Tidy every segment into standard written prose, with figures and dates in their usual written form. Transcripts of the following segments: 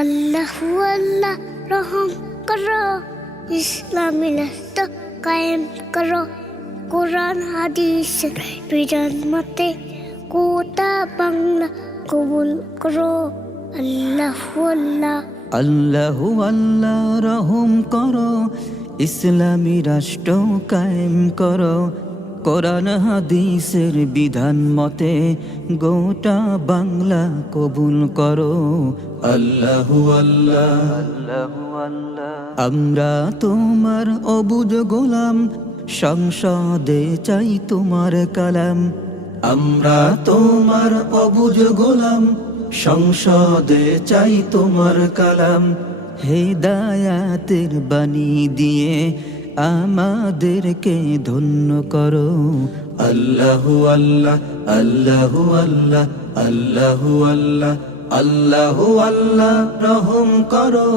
আল্লাহু আল্লাহ রহম করো, ইসলামী রাষ্ট্র কায়েম করো, কোরআন হাদিসের বিধান মতে গোটা বাংলা কবুল করো। আল্লাহু আল্লাহ আল্লাহু আল্লাহ রহম করো, ইসলামী রাষ্ট্র কায়েম করো, কোরআন হাদিসের বিধান মতে গোটা বাংলা কবুল করো। আল্লাহু আল্লাহ আল্লাহু আল্লাহ। আমরা তোমার অবুঝ গোলাম, সংসদে চাই তোমার কালাম। আমরা তোমার অবুঝ গোলাম, সংসদে চাই তোমার কালাম। হেদায়াতের বাণী দিয়ে আমাদেরকে ধন্য করো। আল্লাহু আল্লাহ আল্লাহু আল্লাহ আল্লাহু আল্লাহ আল্লাহু আল্লাহ রহম করো,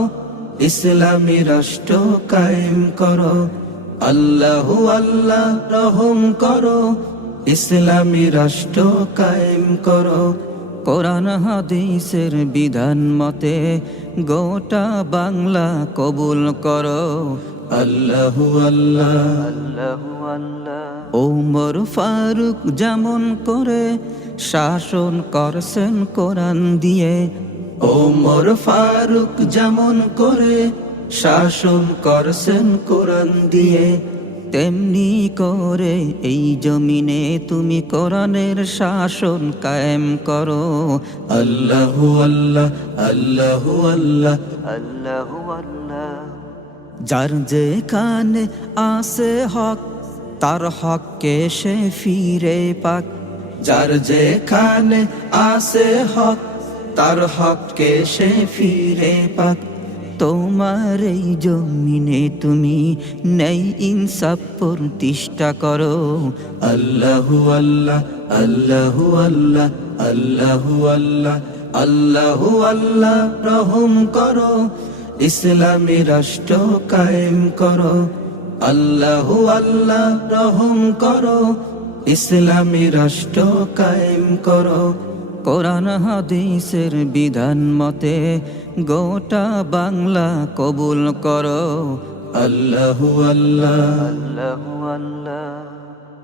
ইসলামী রাষ্ট্র কায়েম করো। আল্লাহু আল্লাহ রহম করো, ইসলামী রাষ্ট্র কায়েম করো। কোরআন হাদিসের বিধান মতে গোটা বাংলা কবুল করো। আল্লাহু আল্লাহ আল্লাহু আল্লাহ। ওমর ফারুক যেমন করে শাসন করছেন কোরআন দিয়ে, ওমর ফারুক যেমন করে শাসন করছেন কোরআন দিয়ে, তেমনি করে এই জমিনে তুমি কোরআনের শাসন কায়েম করো। আল্লাহু আল্লাহ আল্লাহু আল্লাহ আল্লাহু আল্লাহ। যার যেখানে আছে হক, তার হককে সে ফিরে পাক। যার যেখানে আছে হক, তার হককে সে ফিরে পাক। তোমার এই জমিনে তুমি নেই ইনসাফ প্রতিষ্ঠা করো। আল্লাহু আল্লাহ আল্লাহু আল্লাহ আল্লাহু আল্লাহ আল্লাহু আল্লাহ রহম করো, ইসলামী রাষ্ট্র কায়েম করো। আল্লাহু আল্লাহ রহম করো, ইসলামী রাষ্ট্র কায়েম করো। কোরআন হাদিসের বিধান মতে গোটা বাংলা কবুল করো। আল্লাহু আল্লাহ আল্লাহু আল্লাহ।